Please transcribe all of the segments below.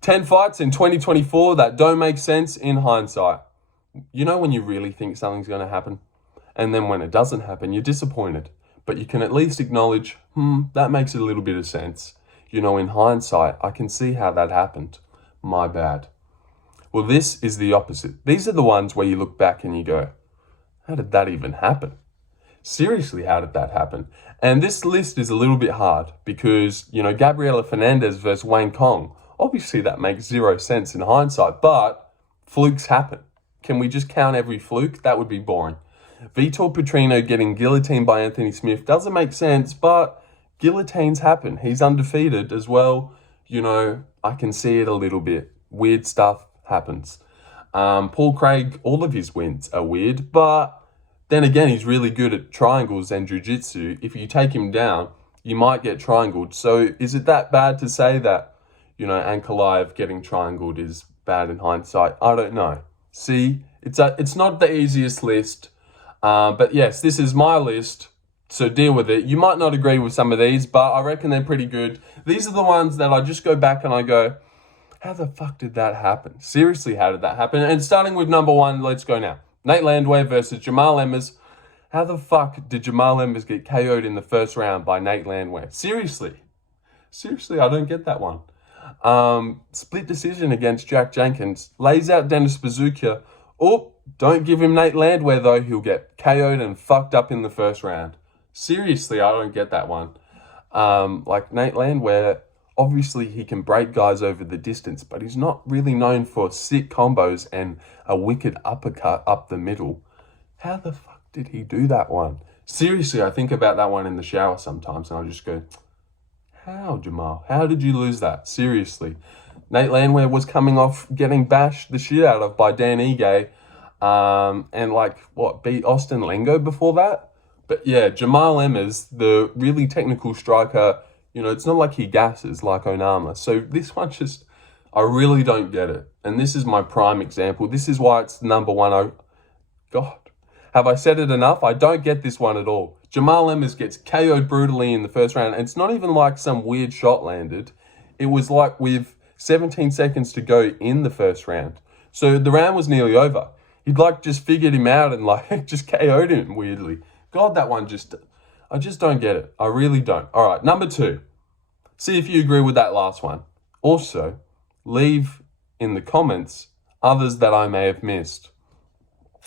10 fights in 2024 that don't make sense in hindsight. You know when you really think something's going to happen? And then when it doesn't happen, you're disappointed. But you can at least acknowledge, that makes a little bit of sense. You know, in hindsight, I can see how that happened. My bad. Well, this is the opposite. These are the ones where you look back and you go, how did that even happen? Seriously, how did that happen? And this list is a little bit hard because, Gabriela Fernandez versus Wayne Kong, obviously that makes zero sense in hindsight, but flukes happen. Can we just count every fluke? That would be boring. Vitor Petrino getting guillotined by Anthony Smith doesn't make sense, but guillotines happen. He's undefeated as well. I can see it a little bit. Weird stuff happens. Paul Craig, all of his wins are weird, but then again, he's really good at triangles and jiu-jitsu. If you take him down, you might get triangled. So is it that bad to say that, Ankalaev getting triangled is bad in hindsight? I don't know. See, it's not the easiest list. But yes, this is my list, so deal with it. You might not agree with some of these, but I reckon they're pretty good. These are the ones that I just go back and I go, how the fuck did that happen? Seriously, how did that happen? And starting with number one, let's go now. Nate Landwehr versus Jamal Emmers. How the fuck did Jamal Emmers get KO'd in the first round by Nate Landwehr? Seriously, I don't get that one. Split decision against Jack Jenkins. Lays out Dennis Bazooka. Oh, don't give him Nate Landwehr though. He'll get KO'd and fucked up in the first round. Seriously, I don't get that one. Nate Landwehr, obviously he can break guys over the distance, but he's not really known for sick combos and a wicked uppercut up the middle. How the fuck did he do that one? Seriously, I think about that one in the shower sometimes and I just go, how, Jamal? How did you lose that? Seriously. Nate Landwehr was coming off getting bashed the shit out of by Dan Ige, and beat Austin Lingo before that? But yeah, Jamal Emmers, the really technical striker, it's not like he gasses like Onama. So this one I really don't get it. And this is my prime example. This is why it's number one. God, have I said it enough? I don't get this one at all. Jamal Emmers gets KO'd brutally in the first round. And it's not even like some weird shot landed. It was like with 17 seconds to go in the first round. So the round was nearly over. He'd just figured him out and just KO'd him weirdly. God, that one I just don't get it. I really don't. All right, number two. See if you agree with that last one. Also, leave in the comments others that I may have missed.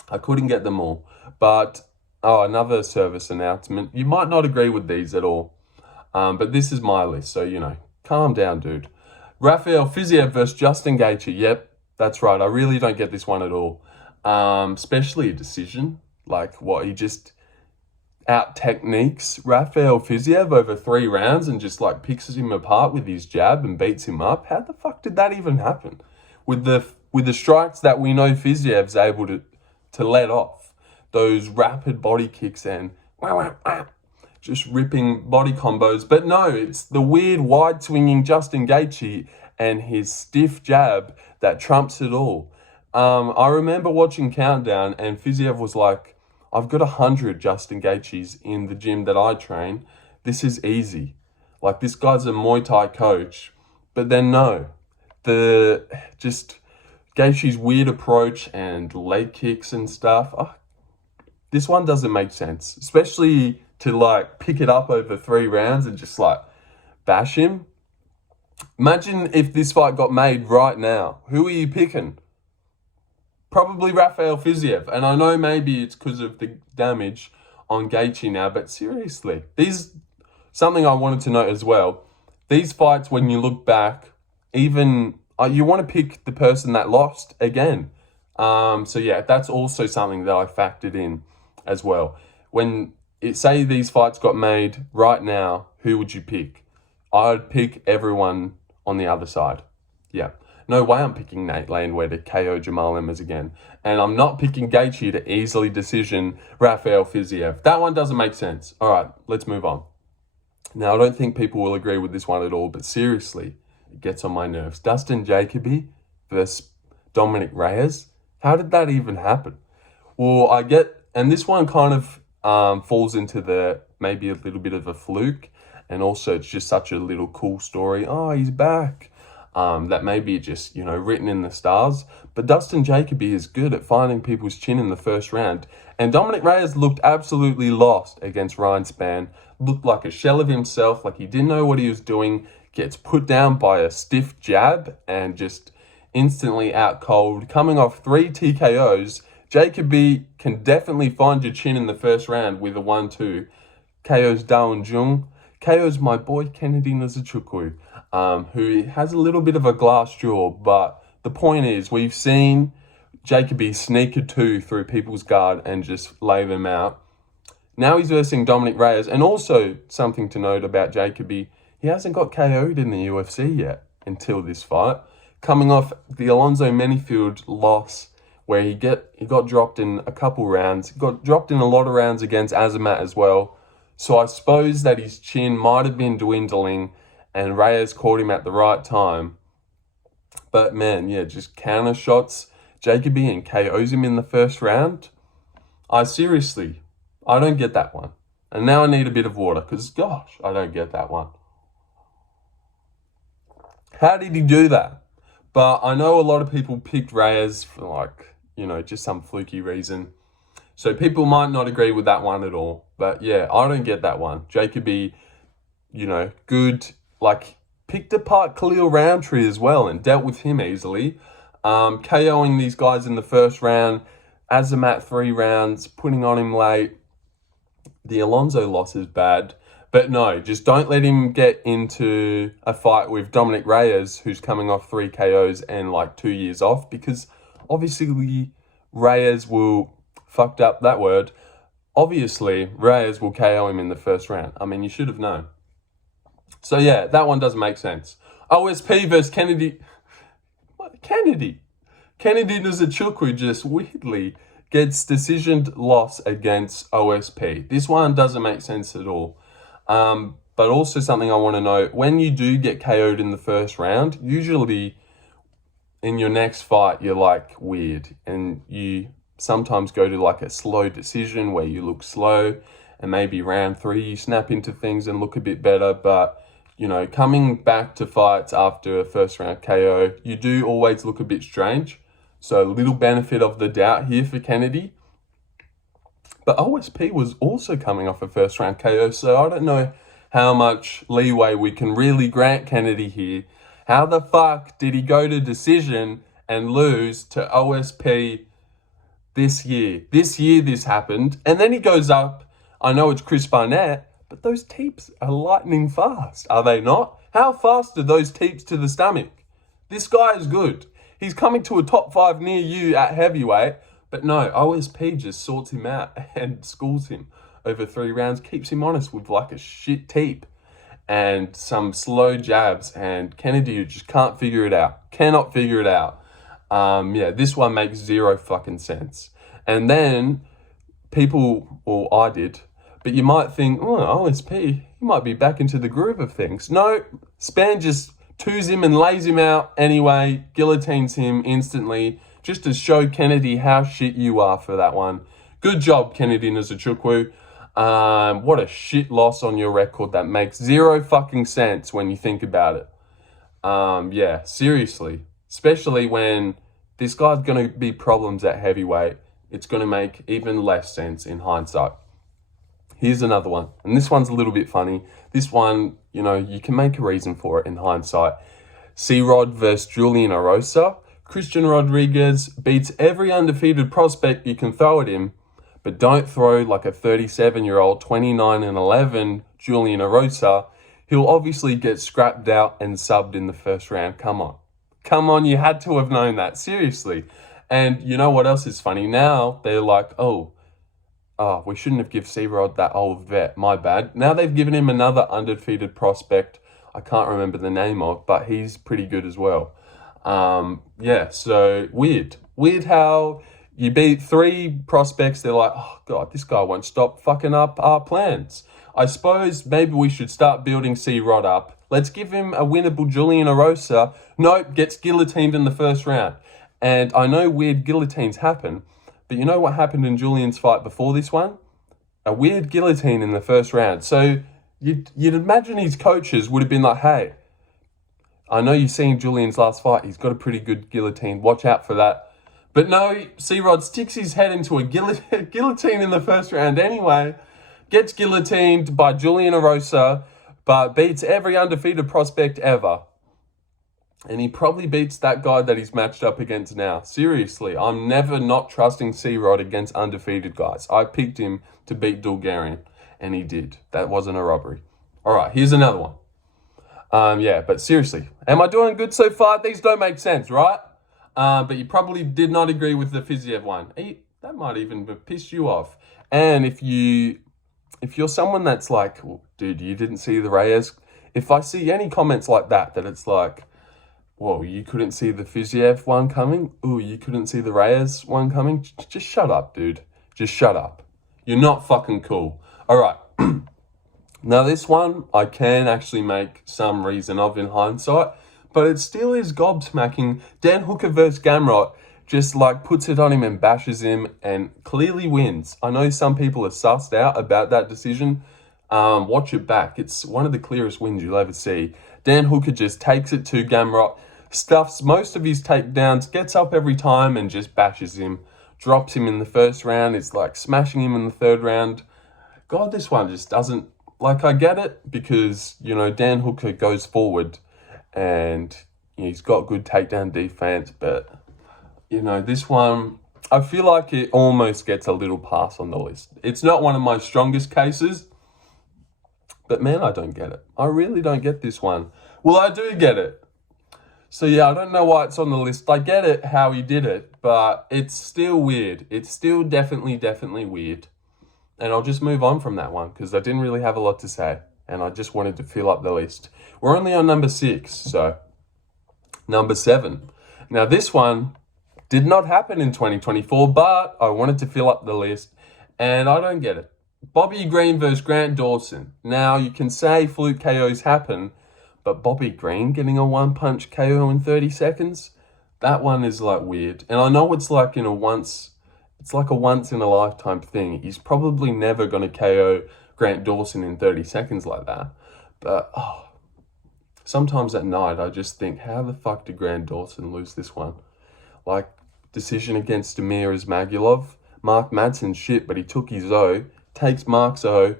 I couldn't get them all. But, another service announcement. You might not agree with these at all. But this is my list, so, calm down, dude. Rafael Fiziev versus Justin Gaethje. Yep, that's right. I really don't get this one at all. Especially a decision. He just out-techniques Rafael Fiziev over 3 rounds and just picks him apart with his jab and beats him up. How the fuck did that even happen? With the strikes that we know Fiziev's able to let off. Those rapid body kicks and just ripping body combos. But no, it's the weird wide swinging Justin Gaethje and his stiff jab that trumps it all. I remember watching Countdown and Fiziev was like, I've got 100 Justin Gaethjes in the gym that I train. This is easy. This guy's a Muay Thai coach. But then no. Gaethje's weird approach and leg kicks and stuff. This one doesn't make sense. Especially to pick it up over 3 rounds and just bash him. Imagine if this fight got made right now. Who are you picking? Probably Rafael Fiziev. And I know maybe it's because of the damage on Gaethje now, but seriously, something I wanted to note as well. These fights, when you look back, even you want to pick the person that lost again. So yeah, that's also something that I factored in as well. When say these fights got made right now, who would you pick? I'd pick everyone on the other side. Yeah. No way I'm picking Nate Landwehr to KO Jamal Emmers again. And I'm not picking Gaethje to easily decision Rafael Fiziev. That one doesn't make sense. All right, let's move on. Now, I don't think people will agree with this one at all, but seriously, it gets on my nerves. Dustin Jacoby versus Dominick Reyes. How did that even happen? Well, and this one kind of falls into maybe a little bit of a fluke. And also, it's just such a little cool story. Oh, he's back. that may be just, written in the stars. But Dustin Jacoby is good at finding people's chin in the first round. And Dominick Reyes looked absolutely lost against Ryan Spann. Looked like a shell of himself, like he didn't know what he was doing. Gets put down by a stiff jab and just instantly out cold. Coming off 3 TKOs, Jacoby can definitely find your chin in the first round with a 1-2. KO's Dawson. KO's my boy Kennedy Nzechukwu, who has a little bit of a glass jaw, but the point is we've seen Jacoby sneak a 2 through people's guard and just lay them out. Now he's versing Dominick Reyes, and also something to note about Jacoby, he hasn't got KO'd in the UFC yet until this fight. Coming off the Alonzo Menifield loss, where he got dropped in a couple rounds, got dropped in a lot of rounds against Azamat as well. So I suppose that his chin might have been dwindling and Reyes caught him at the right time. But man, yeah, just counter shots Jacoby and KOs him in the first round. I don't get that one. And now I need a bit of water because, gosh, I don't get that one. How did he do that? But I know a lot of people picked Reyes for just some fluky reason. So people might not agree with that one at all. But yeah, I don't get that one. Jacoby, good, picked apart Khalil Roundtree as well and dealt with him easily. KOing these guys in the first round, Azamat 3 rounds, putting on him late. The Alonzo loss is bad. But no, just don't let him get into a fight with Dominick Reyes, who's coming off 3 KOs and 2 years off, because obviously Reyes will, fucked up that word, obviously Reyes will KO him in the first round. I mean, you should have known. So yeah, that one doesn't make sense. OSP versus Kennedy Nzechukwu just weirdly gets decisioned loss against OSP. This one doesn't make sense at all. But also something I want to know, when you do get KO'd in the first round, usually in your next fight, you're weird. And you sometimes go to a slow decision where you look slow, and maybe round 3, you snap into things and look a bit better. But, coming back to fights after a first round KO, you do always look a bit strange. So a little benefit of the doubt here for Kennedy. But OSP was also coming off a first round KO, so I don't know how much leeway we can really grant Kennedy here. How the fuck did he go to decision and lose to OSP this year? This year this happened, and then he goes up. I know it's Chris Barnett, but those teeps are lightning fast, are they not? How fast are those teeps to the stomach? This guy is good. He's coming to a top 5 near you at heavyweight. But no, OSP just sorts him out and schools him over 3 rounds, keeps him honest with a shit teep and some slow jabs. And Kennedy just can't figure it out. Cannot figure it out. This one makes zero fucking sense. And then I did, but you might think, OSP, he might be back into the groove of things. No, Spann just 2s him and lays him out anyway, guillotines him instantly, just to show Kennedy how shit you are for that one. Good job, Kennedy Nzechukwu. What a shit loss on your record. That makes zero fucking sense when you think about it. Seriously. Especially when this guy's going to be problems at heavyweight. It's going to make even less sense in hindsight. Here's another one. And this one's a little bit funny. This one, you can make a reason for it in hindsight. CeeRod versus Julian Erosa. Christian Rodriguez beats every undefeated prospect you can throw at him, but don't throw a 37-year-old 29-11 Julian Erosa. He'll obviously get scrapped out and subbed in the first round. Come on, you had to have known that, seriously. And you know what else is funny? Now they're we shouldn't have given CeeRod that old vet, my bad. Now they've given him another undefeated prospect I can't remember the name of, but he's pretty good as well. So weird. Weird how you beat 3 prospects. They're oh God, this guy won't stop fucking up our plans. I suppose maybe we should start building CeeRod up. Let's give him a winnable Julian Erosa. Nope, gets guillotined in the first round. And I know weird guillotines happen, but you know what happened in Julian's fight before this one? A weird guillotine in the first round. So you'd imagine his coaches would have been hey, I know you've seen Julian's last fight. He's got a pretty good guillotine. Watch out for that. But no, CeeRod sticks his head into a guillotine in the first round anyway. Gets guillotined by Julian Erosa, but beats every undefeated prospect ever. And he probably beats that guy that he's matched up against now. Seriously, I'm never not trusting CeeRod against undefeated guys. I picked him to beat Bulgarian, and he did. That wasn't a robbery. All right, here's another one. Yeah, but seriously, am I doing good so far? These don't make sense, right? But you probably did not agree with the Fiziev one. That might even piss you off. And if you're someone that's like, dude, you didn't see the Reyes. If I see any comments like that it's like, whoa, you couldn't see the Fiziev one coming? Ooh, you couldn't see the Reyes one coming? Just shut up, dude. Just shut up. You're not fucking cool. All right. Now, this one I can actually make some reason of in hindsight, but it still is gobsmacking. Dan Hooker versus Gamrot just like puts it on him and bashes him and clearly wins. I know some people are sussed out about that decision. Watch it back. It's one of the clearest wins you'll ever see. Dan Hooker just takes it to Gamrot, stuffs most of his takedowns, gets up every time and just bashes him. Drops him in the first round. It's like smashing him in the third round. God, this one just doesn't... Like, I get it because, Dan Hooker goes forward and he's got good takedown defense, but, this one, I feel like it almost gets a little pass on the list. It's not one of my strongest cases, but man, I don't get it. I really don't get this one. Well, I do get it. So yeah, I don't know why it's on the list. I get it, how he did it, but it's still weird. It's still definitely weird. And I'll just move on from that one because I didn't really have a lot to say. And I just wanted to fill up the list. We're only on number 6. So, number 7. Now, this one did not happen in 2024, but I wanted to fill up the list. And I don't get it. Bobby Green versus Grant Dawson. Now, you can say fluke KOs happen, but Bobby Green getting a one-punch KO in 30 seconds? That one is like weird. And I know it's like a once in a lifetime thing. He's probably never going to KO Grant Dawson in 30 seconds like that. But sometimes at night I just think, how the fuck did Grant Dawson lose this one? Like, decision against Damir Ismagulov. Mark Madsen's shit, but he took his O, takes Mark's O,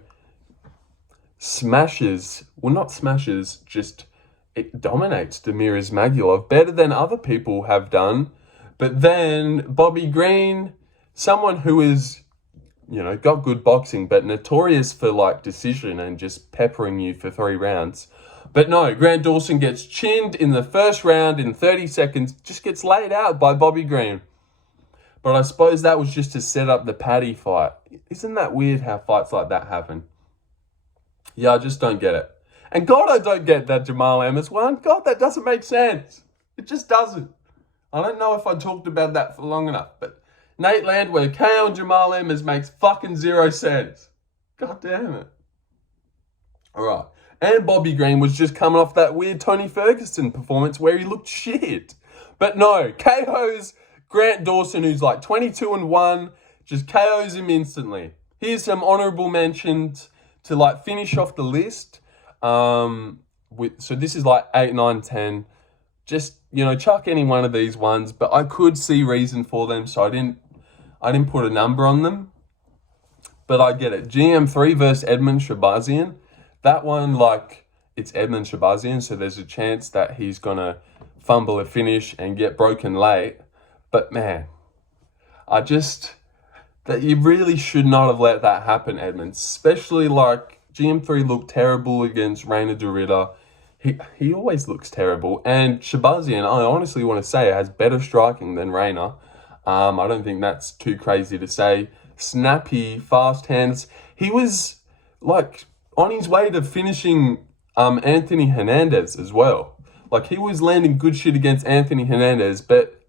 it dominates Damir Ismagulov better than other people have done. But then Bobby Green, someone who is, got good boxing, but notorious for like decision and just peppering you for 3 rounds. But no, Grant Dawson gets chinned in the first round in 30 seconds, just gets laid out by Bobby Green. But I suppose that was just to set up the Paddy fight. Isn't that weird how fights like that happen? Yeah, I just don't get it. And God, I don't get that Jamal Emmers one. God, that doesn't make sense. It just doesn't. I don't know if I talked about that for long enough, but Nate Landwehr, KO and Jamal Emmers makes fucking 0 sense. God damn it. All right. And Bobby Green was just coming off that weird Tony Ferguson performance where he looked shit. But no, KO's Grant Dawson, who's like 22-1, just KOs him instantly. Here's some honourable mentions to like finish off the list. So this is like 8, 9, 10. Just, chuck any one of these ones, but I could see reason for them, so I didn't put a number on them. But I get it. GM3 versus Edmund Shabazian. That one, like, it's Edmund Shabazian, so there's a chance that he's going to fumble a finish and get broken late. But man, that you really should not have let that happen, Edmund. Especially like GM3 looked terrible against Reina Dorita. He always looks terrible. And Shabazian, I honestly want to say, has better striking than Reina. I don't think that's too crazy to say. Snappy, fast hands. He was like on his way to finishing Anthony Hernandez as well. Like, he was landing good shit against Anthony Hernandez, but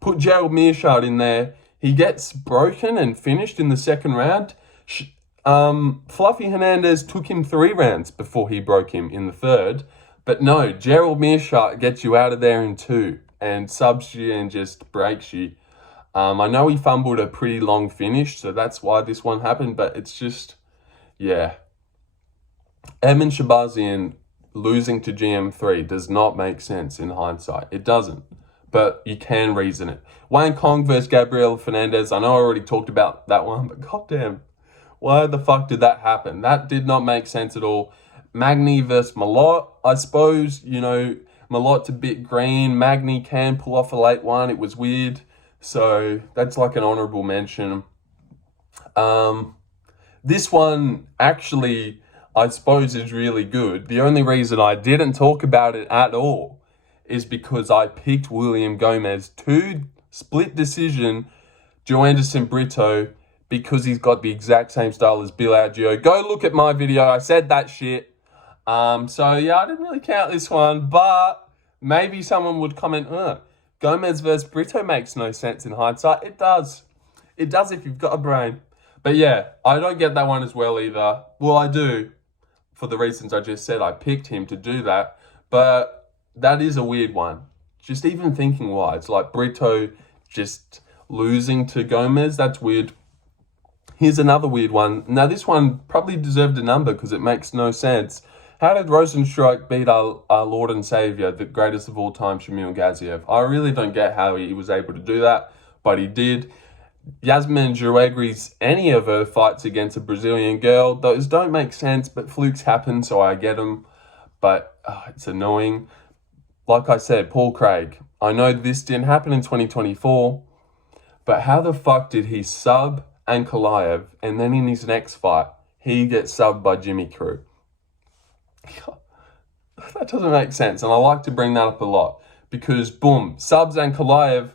put Gerald Mearshart in there. He gets broken and finished in the second round. Fluffy Hernandez took him 3 rounds before he broke him in the third. But no, Gerald Mearshart gets you out of there in 2 and subs you and just breaks you. I know he fumbled a pretty long finish, so that's why this one happened, but it's just, yeah. Edmund Shabazian, losing to GM3 does not make sense in hindsight. It doesn't. But you can reason it. Wayne Kong versus Gabriel Fernandez. I know I already talked about that one, but goddamn, why the fuck did that happen? That did not make sense at all. Magny versus Malott. I suppose, you know, Malott's a bit green. Magny can pull off a late one. It was weird. So that's like an honourable mention. This one actually, I suppose, is really good. The only reason I didn't talk about it at all is because I picked William Gomez to split decision Joe Anderson Brito because he's got the exact same style as Bill Algeo. Go look at my video. I said that shit. So yeah, I didn't really count this one, but maybe someone would comment, Gomez versus Brito makes no sense in hindsight. It does. It does if you've got a brain. But yeah, I don't get that one as well either. Well, I do. For the reasons I just said, I picked him to do that. But that is a weird one. Just even thinking why. It's like Brito just losing to Gomez. That's weird. Here's another weird one. Now, this one probably deserved a number because it makes no sense. How did Rosenstruck beat our Lord and Savior, the greatest of all time, Shamil Gaziev? I really don't get how he was able to do that, but he did. Yasmin Jauregri's any of her fights against a Brazilian girl, those don't make sense, but flukes happen, so I get them. But it's annoying. Like I said, Paul Craig. I know this didn't happen in 2024, but how the fuck did he sub Ankalaev and then in his next fight, he gets subbed by Jimmy Crew? That doesn't make sense, and I like to bring that up a lot because, boom, subs Ankalaev,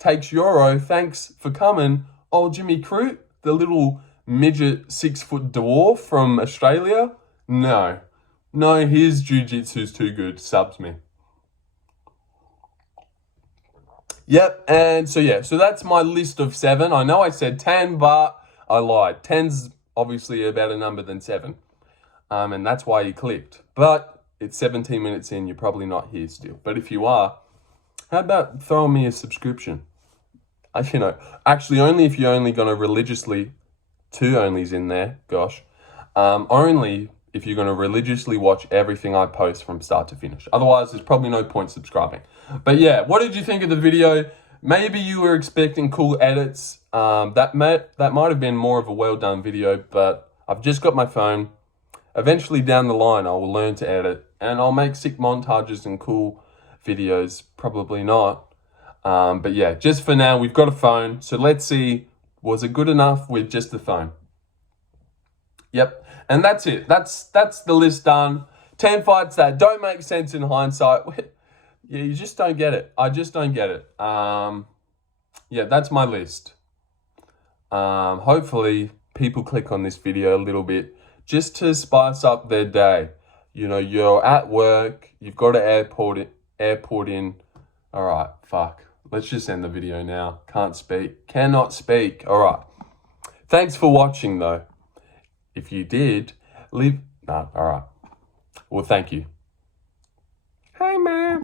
takes Euro, thanks for coming. Oh, Jimmy Crew, the little midget 6-foot dwarf from Australia? No, his jiu-jitsu's too good, subs me. Yep, and so that's my list of 7. I know I said 10, but I lied. 10's obviously a better number than 7. And that's why you clicked. But it's 17 minutes in, you're probably not here still. But if you are, how about throwing me a subscription? Actually only if you're only going to religiously, 2 onlys in there, gosh. Only if you're going to religiously watch everything I post from start to finish. Otherwise, there's probably no point subscribing. But yeah, what did you think of the video? Maybe you were expecting cool edits. That might have been more of a well-done video, but I've just got my phone. Eventually down the line, I will learn to edit, and I'll make sick montages and cool videos. Probably not. But yeah, just for now, we've got a phone. So let's see, was it good enough with just the phone? Yep. And that's it. That's the list done. 10 fights that don't make sense in hindsight. Yeah, you just don't get it. I just don't get it. Yeah, that's my list. Hopefully people click on this video a little bit just to spice up their day. You know, you're at work, you've got to airport in. All right, fuck. Let's just end the video now. Can't speak. Cannot speak. All right. Thanks for watching, though. If you did, leave... Nah, all right. Well, thank you.